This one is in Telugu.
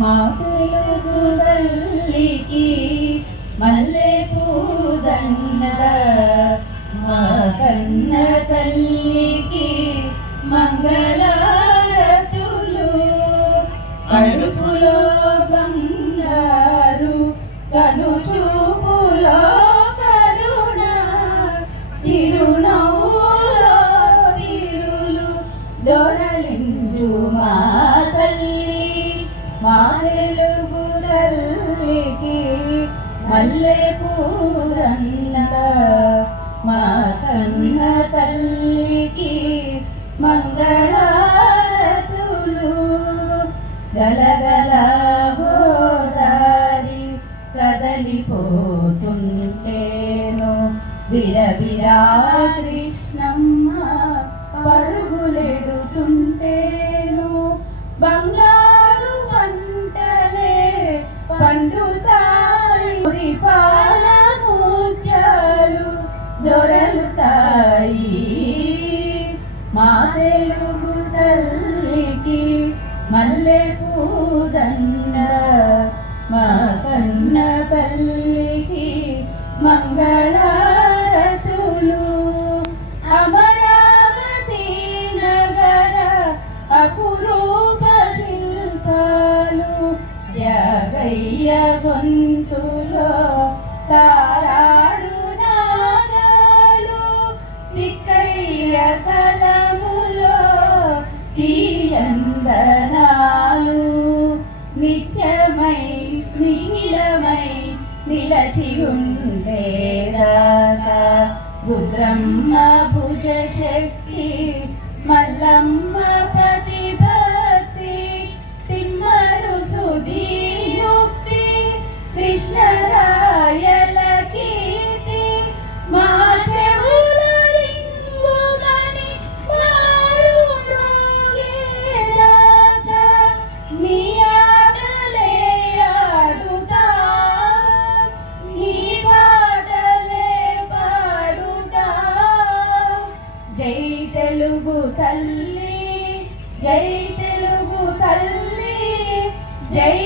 మా తెలుగు తల్లికి మల్లె పూదండ, మా కన్న తల్లికి మంగళారతులు. అడుగులో బంగారు కనుచూపులో కరుణ, చిరునవ్వులో సిరులు దొరలించు మా తల్లి. మా తెలుగు తల్లికి మల్లె పూదండ, మా కన్న తల్లికి మంగళారతులు. గలగల గోదారి కదలిపోతుంటేను, బిరబిరా కృష్ణమ్మ పరుగులెడుతుంటేను, బంగారు పంటలే పండుతాయి, పాల ముత్యాలు దొరలుతాయి. మా తెలుగు తల్లికి మల్లె పూదండ, మా కన్న తల్లికి మంగళారతులు. అమరావతి నగర అపురూప శిల్పాలు, యాగయ్య గొంతులో తారాడు నాదాలు, తిక్కయ్య కలములో తీయందనాలు, నిత్యమై నిఖిలమై నిలచి ఉండేదాకా. రుద్రమ్మ భుజ శక్తి, మల్లమ్మ ప్రతిభక్తి, తిమ్మరు సుధీయుక్తి, కృష్ణరాయల కీర్తి. మా చెవుల రింగుమని మారు మ్రోగేదాకా, మీ ఆటలే ఆడుతా, నీ పాటలే పాడుతా. జై తెలుగు తల్లి, జై తెలుగు తల్లి, జై